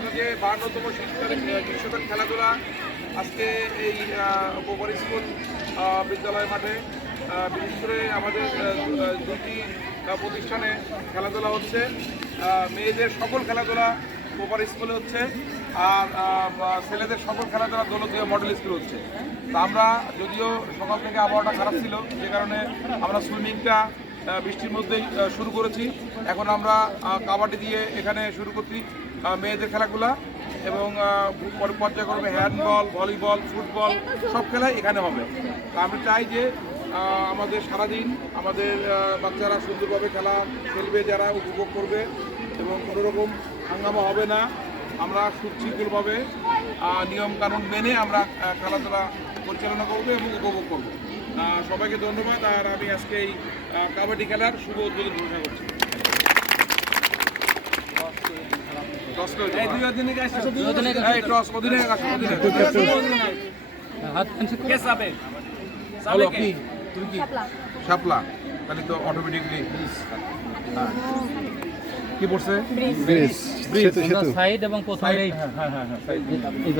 আমরা যে 52তম গ্রীষ্মকালীন খেলাধুলা আজকে এই গোবর স্কুল বিদ্যালয় মাঠে বিশেষ করে আমাদের দুটি প্রতিষ্ঠানে খেলাধুলা হচ্ছে। মেয়েদের সকল খেলাধুলা গোবর স্কুলে হচ্ছে, আর ছেলেদের সকল খেলাধুলা দৌলতদিয়া মডেল স্কুল হচ্ছে। তা আমরা যদিও সকাল থেকে আবহাওয়াটা খারাপ ছিল, যে কারণে আমরা সুইমিংটা বৃষ্টির মধ্যেই শুরু করেছি। এখন আমরা কাবাডি দিয়ে এখানে শুরু করছি মেয়েদের খেলাগুলা, এবং পর্যায়ক্রমে হ্যান্ডবল, ভলিবল, ফুটবল সব খেলাই এখানে হবে। তা আমরা চাই যে আমাদের সারাদিন আমাদের বাচ্চারা সুন্দরভাবে খেলা খেলবে, যারা উপভোগ করবে এবং কোনোরকম হাঙ্গামা হবে না। আমরা সুশৃঙ্খলভাবে নিয়মকানুন মেনে আমরা খেলাধুলা পরিচালনা করব এবং উপভোগ করব। সবাইকে ধন্যবাদ। আর আমি আজকে এই কাবাডি খেলার শুভ উদ্বোধন ঘোষণা করছি। শাপলা তাহলে তো অটোমেটিকলি কি পড়ছে? সাইড এবং প্রথমে